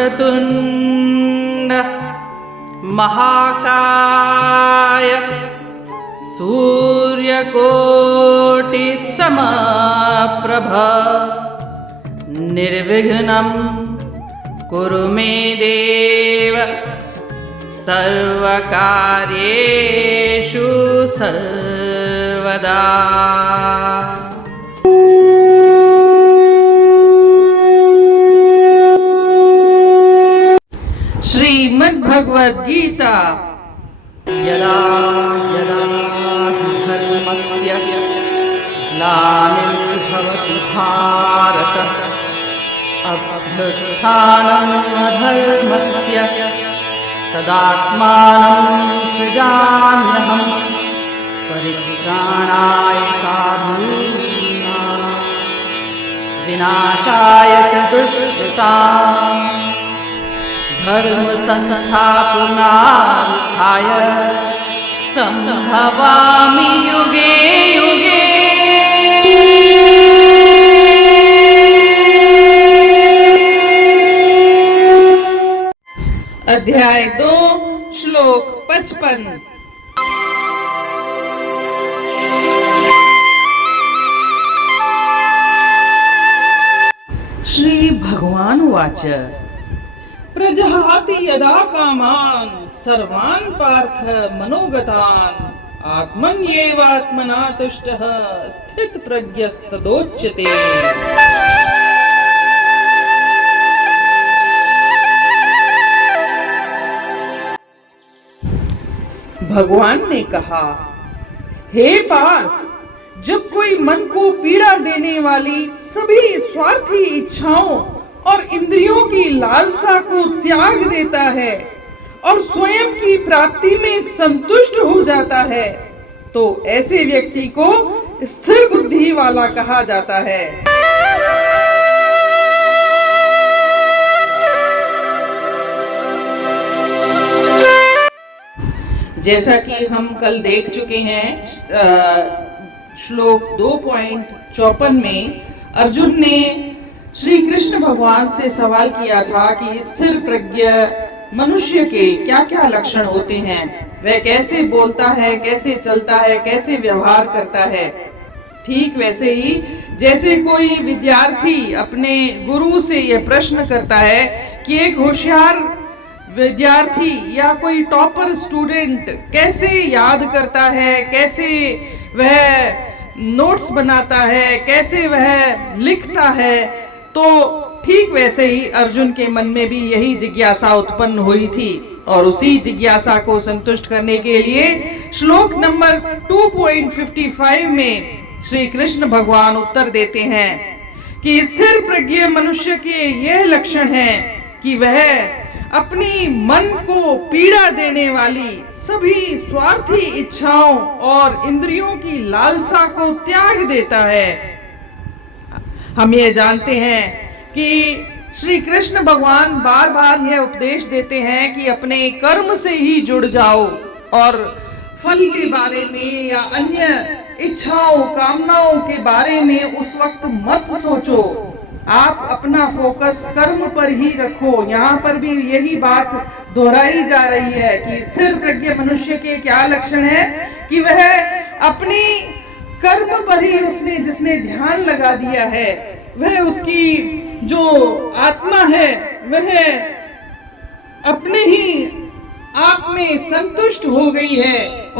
वक्रतुण्ड महाकाय सूर्यकोटिसमप्रभ निर्विघ्नं कुरु मे देव सर्वकार्येषु सर्वदा। श्रीमद्भगवद्गीता। यदा यदा हि धर्मस्य ग्लानिर्भवति भारत अभ्युत्थानम् अधर्मस्य तदात्मानं सृजाम्यहं परित्राणाय साधूनां विनाशाय च दुष्कृताम् धर्म संस्थापनार्थाय संभवामि युगे युगे। अध्याय 2 श्लोक 55। श्री भगवान उवाच प्रजहाति यदा कामान् सर्वान् पार्थ मनोगतान् आत्मन्येवात्मना तुष्टः स्थितप्रज्ञस्तदोच्यते। भगवान ने कहा, हे पार्थ, जब कोई मन को पीड़ा देने वाली सभी स्वार्थी इच्छाओं और इंद्रियों की लालसा को त्याग देता है और स्वयं की प्राप्ति में संतुष्ट हो जाता है, तो ऐसे व्यक्ति को स्थिर बुद्धि वाला कहा जाता है। जैसा कि हम कल देख चुके हैं, श्लोक 2.54 में अर्जुन ने श्री कृष्ण भगवान से सवाल किया था कि स्थिर प्रज्ञ मनुष्य के क्या क्या लक्षण होते हैं, वह कैसे बोलता है, कैसे चलता है, कैसे व्यवहार करता है। ठीक वैसे ही जैसे कोई विद्यार्थी अपने गुरु से यह प्रश्न करता है कि एक होशियार विद्यार्थी या कोई टॉपर स्टूडेंट कैसे याद करता है, कैसे वह नोट्स बनाता है, कैसे वह लिखता है, तो ठीक वैसे ही अर्जुन के मन में भी यही जिज्ञासा उत्पन्न हुई थी और उसी जिज्ञासा को संतुष्ट करने के लिए श्लोक नंबर 2.55 में श्री कृष्ण भगवान उत्तर देते हैं कि स्थिर प्रज्ञ मनुष्य के यह लक्षण हैं कि वह अपनी मन को पीड़ा देने वाली सभी स्वार्थी इच्छाओं और इंद्रियों की लालसा को त्याग देता है। हम ये जानते हैं कि श्री कृष्ण भगवान बार बार यह उपदेश देते हैं कि अपने कर्म से ही जुड़ जाओ और फल के बारे में या अन्य इच्छाओं कामनाओं के बारे में उस वक्त मत सोचो। आप अपना फोकस कर्म पर ही रखो। यहाँ पर भी यही बात दोहराई जा रही है कि स्थिर प्रज्ञ मनुष्य के क्या लक्षण है कि वह अपनी कर्म पर ही जिसने ध्यान लगा दिया है, वह उसकी जो आत्मा है वह अपने ही आप में संतुष्ट हो गई है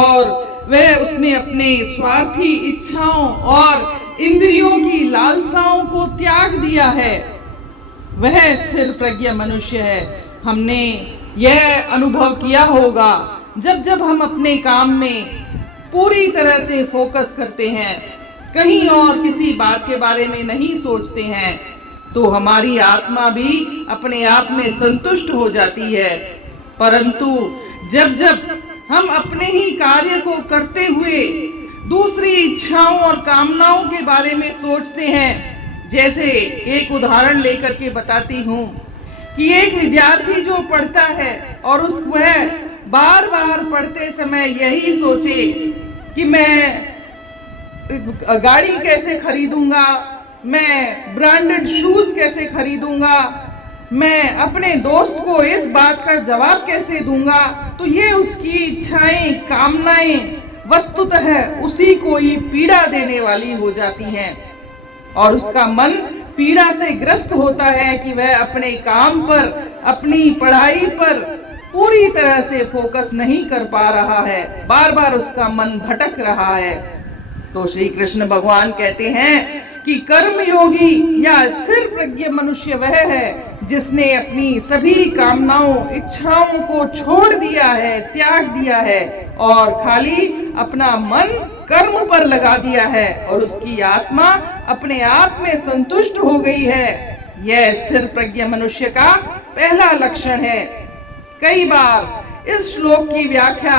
और वह उसने अपने स्वार्थी इच्छाओं और इंद्रियों की लालसाओं को त्याग दिया है। वह स्थिर प्रज्ञ मनुष्य है। हमने यह अनुभव किया होगा जब जब हम अपने काम में पूरी तरह से फोकस करते हैं, कहीं और किसी बात के बारे में नहीं सोचते हैं, तो हमारी आत्मा भी अपने आप में संतुष्ट हो जाती है। परंतु जब जब हम अपने ही कार्य को करते हुए दूसरी इच्छाओं और कामनाओं के बारे में सोचते हैं, जैसे एक उदाहरण लेकर के बताती हूँ कि एक विद्यार्थी जो पढ़ता है और वह बार बार पढ़ते समय यही सोचे कि मैं गाड़ी कैसे खरीदूंगा, मैं ब्रांडेड शूज कैसे खरीदूंगा, मैं अपने दोस्त को इस बात का जवाब कैसे दूंगा, तो ये उसकी इच्छाएं, कामनाएं वस्तुतः उसी को ही पीड़ा देने वाली हो जाती हैं और उसका मन पीड़ा से ग्रस्त होता है कि वह अपने काम पर, अपनी पढ़ाई पर पूरी तरह से फोकस नहीं कर पा रहा है, बार बार उसका मन भटक रहा है। तो श्री कृष्ण भगवान कहते हैं कि कर्म योगी या स्थिर प्रज्ञ मनुष्य वह है जिसने अपनी सभी कामनाओं, इच्छाओं को छोड़ दिया है, त्याग दिया है और खाली अपना मन कर्म पर लगा दिया है और उसकी आत्मा अपने आप में संतुष्ट हो गई है। यह स्थिर प्रज्ञ मनुष्य का पहला लक्षण है। कई बार इस श्लोक की व्याख्या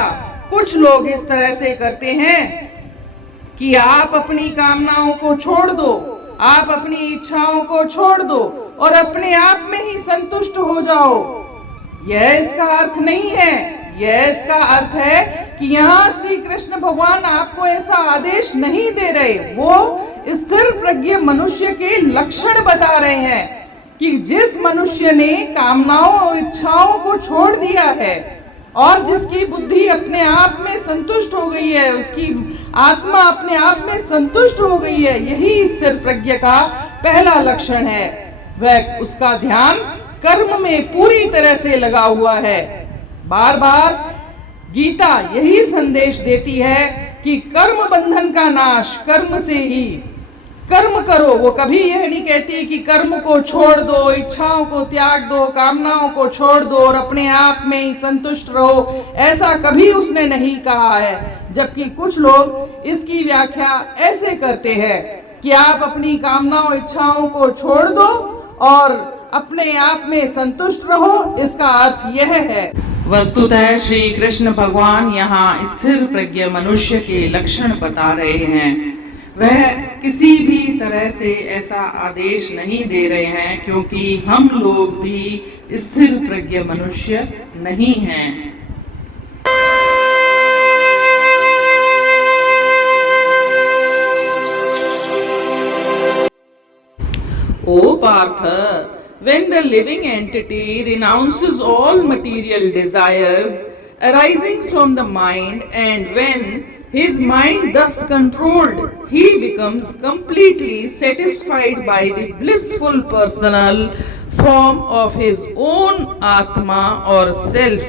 कुछ लोग इस तरह से करते हैं कि आप अपनी कामनाओं को छोड़ दो, आप अपनी इच्छाओं को छोड़ दो और अपने आप में ही संतुष्ट हो जाओ। यह इसका अर्थ नहीं है। यह इसका अर्थ है कि यहाँ श्री कृष्ण भगवान आपको ऐसा आदेश नहीं दे रहे, वो स्थिर प्रज्ञ मनुष्य के लक्षण बता रहे हैं कि जिस मनुष्य ने कामनाओं और इच्छाओं को छोड़ दिया है और जिसकी बुद्धि अपने आप में संतुष्ट हो गई है, उसकी आत्मा अपने आप में संतुष्ट हो गई है, यही स्थिर प्रज्ञ का पहला लक्षण है। वह उसका ध्यान कर्म में पूरी तरह से लगा हुआ है। बार बार गीता यही संदेश देती है कि कर्म बंधन का नाश कर्म से ही, कर्म करो। वो कभी यह नहीं कहती कि कर्म को छोड़ दो, इच्छाओं को त्याग दो, कामनाओं को छोड़ दो और अपने आप में ही संतुष्ट रहो, ऐसा कभी उसने नहीं कहा है। जबकि कुछ लोग इसकी व्याख्या ऐसे करते हैं कि आप अपनी कामनाओं, इच्छाओं को छोड़ दो और अपने आप में संतुष्ट रहो। इसका अर्थ यह है। वस्तुतः श्री कृष्ण भगवान यहाँ स्थिर प्रज्ञ मनुष्य के लक्षण बता रहे हैं। वह किसी भी तरह से ऐसा आदेश नहीं दे रहे हैं क्योंकि हम लोग भी स्थिर प्रज्ञ मनुष्य नहीं हैं। O Partha, when the living entity renounces all material desires arising from the mind, and when his mind thus controlled, he becomes completely satisfied by the blissful personal form of his own Atma or self.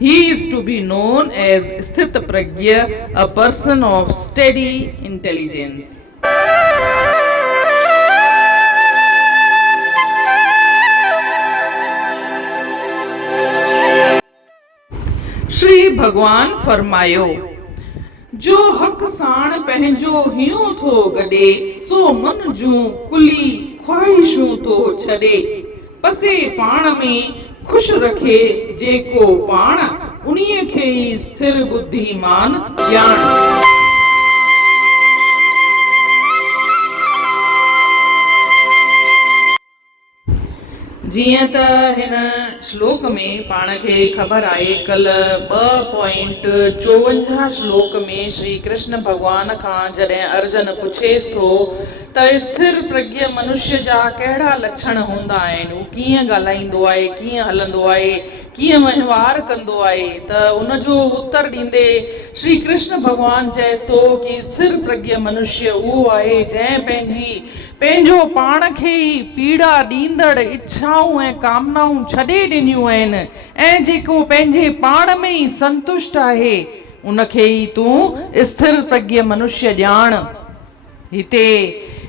He is to be known as Sthita Prajna, a person of steady intelligence. Shri भगवान फरमायो, जो हक साण पंहिंजो हियो थो गॾे, सो मन जूं कुली ख्वाहिशूं थो छॾे। पसे पाण में खुश रखे जेको पाण, उन्हीअ खे ई स्थिर बुद्धिमान ॼाण। जीअं त हिन श्लोक में पाण खे ख़बर आहे, कल 2.54 श्लोक में श्री कृष्ण भगवान खां जॾहिं अर्जुन पुछेसि थो त स्थिर प्रज्ञ मनुष्य जा कहिड़ा लक्षण हूंदा आहिनि, हू कीअं ॻाल्हाईंदो आहे, कीअं हलंदो आहे, कीअं वहिंवार कंदो आहे, त उनजो उत्तर ॾींदे श्री कृष्ण भगवान चएसि थो कि स्थिर प्रज्ञ मनुष्य उहो आहे जंहिं पंहिंजो पाण खे ई पीड़ा ॾींदड़ इच्छाऊं ऐं कामनाऊं छॾे ॾिनियूं आहिनि ऐं जेको पंहिंजे पाण में ई संतुष्ट आहे, उनखे ई तूं स्थिर प्रज्ञ मनुष्य ॼाण। हिते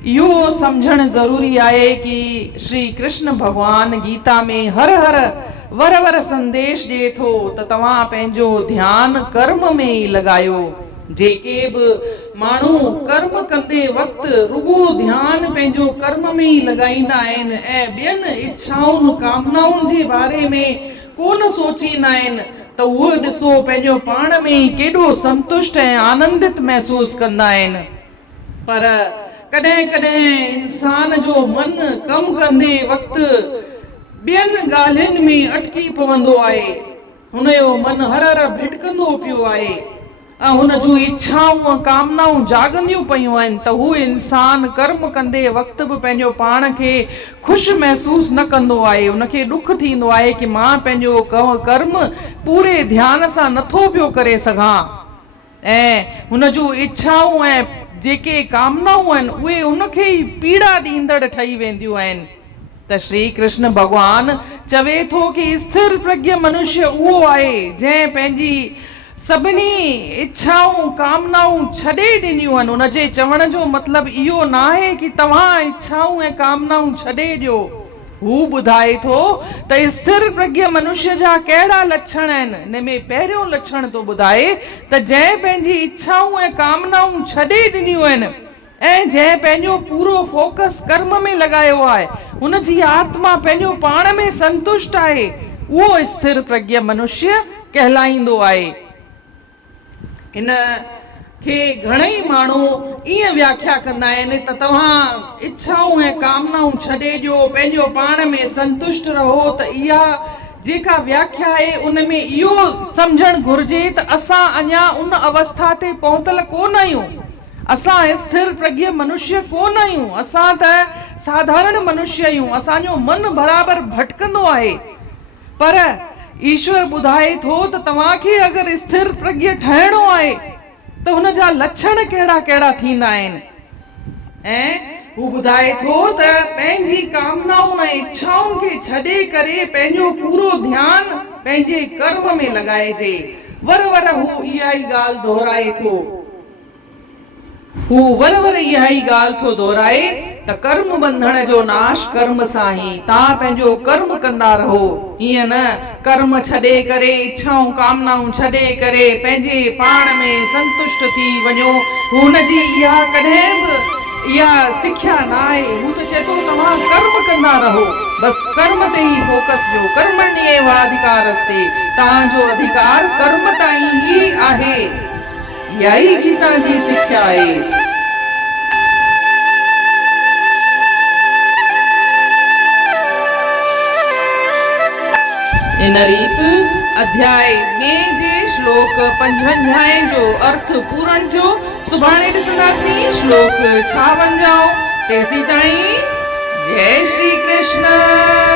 इहो सम्झणु ज़रूरी आहे कि श्री कृष्ण भगवान गीता में हर वर वर संदेश ॾिए थो त तव्हां पंहिंजो ध्यानु कर्म में ई लॻायो। जेके बि माण्हू कर्म कंदे वक़्तु रुगो ध्यानु पंहिंजो कर्म में ई लॻाईंदा आहिनि ऐं ॿियनि इच्छाउनि, कामनाउनि जे बारे में कोन सोचींदा आहिनि, त उहो ॾिसो पंहिंजो पाण में ई केॾो संतुष्ट ऐं आनंदित महसूस कंदा आहिनि। पर कॾहिं कॾहिं इंसान जो मन कमु कंदे वक़्तु ॿियनि ॻाल्हियुनि में अटकी पवंदो आहे, हुनजो मन हर भिटकंदो पियो आहे हुन जूं इच्छाऊं कामनाऊं जागंदियूं पयूं आहिनि त हू इंसान कर्म कंदे वक़्तु बि पंहिंजो पाण खे ख़ुशि महसूसु न कंदो आहे। उनखे ॾुख थींदो आहे कि मां पंहिंजो कर्म पूरे ध्यान सां नथो पियो करे सघां, ऐं हुन जूं इच्छाऊं ऐं जेके कामनाऊं आहिनि उहे उनखे ई पीड़ा ॾींदड़ ठही वेंदियूं आहिनि। त श्री कृष्ण भॻवानु चवे थो कि स्थिर प्रज्ञ मनुष्य उहो आहे जंहिं पंहिंजी सभिनी इच्छाऊं कामनाऊं छॾे ॾिनियूं आहिनि। उनजे चवण जो मतिलबु इहो न आहे कि तव्हां इच्छाऊं ऐं कामनाऊं छॾे ॾियो। हू ॿुधाए थो त स्थिर प्रज्ञ मनुष्य जा कहिड़ा लक्षण आहिनि। हिन में पहिरियों लक्षण थो ॿुधाए त जंहिं पंहिंजी इच्छाऊं ऐं कामनाऊं छॾे ॾिनियूं आहिनि ऐं जंहिं पंहिंजो पूरो फोकस कर्म में लॻायो आहे, हुनजी आत्मा पंहिंजो पाण में संतुष्ट आहे, उहो स्थिर प्रज्ञ मनुष्य कहलाईंदो आहे। इन खे घणेई माण्हू ईअं व्याख्या कंदा आहिनि त तव्हां इच्छाऊं ऐं कामनाऊं छॾे ॾियो, पंहिंजो पाण में संतुष्ट रहो। त इहा जेका व्याख्या आहे उन में इहो सम्झणु घुर्जे त असां अञा उन अवस्था ते पहुतल कोन आहियूं। असां स्थिर प्रज्ञ मनुष्य कोन आहियूं, असां त साधारण मनुष्य आहियूं। असांजो मन बराबरि भटकंदो आहे, पर ईश्वर ॿुधाए थो त तव्हांखे अगरि स्थिर प्रज्ञ ठहिणो आहे त हुन जा लक्षण कहिड़ा कहिड़ा थींदा आहिनि। ऐं हू ॿुधाए थो त पंहिंजी कामनाउनि ऐं इच्छाउनि खे छॾे करे पंहिंजो पूरो ध्यानु पंहिंजे कर्म में लॻाइजे। वर वर हू इहा ई ॻाल्हि दोहराए थो, हू वर वर इहा ई ॻाल्हि थो दोहराए त कर्म बंधन जो नाश कर्म सां ई। तव्हां पंहिंजो कर्म कंदा रहो, ईअं न कर्म छॾे करे इच्छाऊं कामनाऊं छॾे करे पंहिंजे पाण में संतुष्ट थी वञो। हुनजी इहा कॾहिं बि इहा सिख्या न आहे। हू त चए थो तव्हां कर्म कंदा रहो, बसि कर्म ते ई फोकस ॾियो। कर्मण्येव अधिकारस्ते, तव्हांजो अधिकार कर्म ताईं ई आहे। इहा ई गीता जी सिख्या आहे। इन रीति अध्याय 2 जे श्लोक 55 जो अर्थ पूर्ण थियो। सुभाणे ॾिसंदासीं श्लोक 56। तेसीं ताईं जय श्री कृष्ण।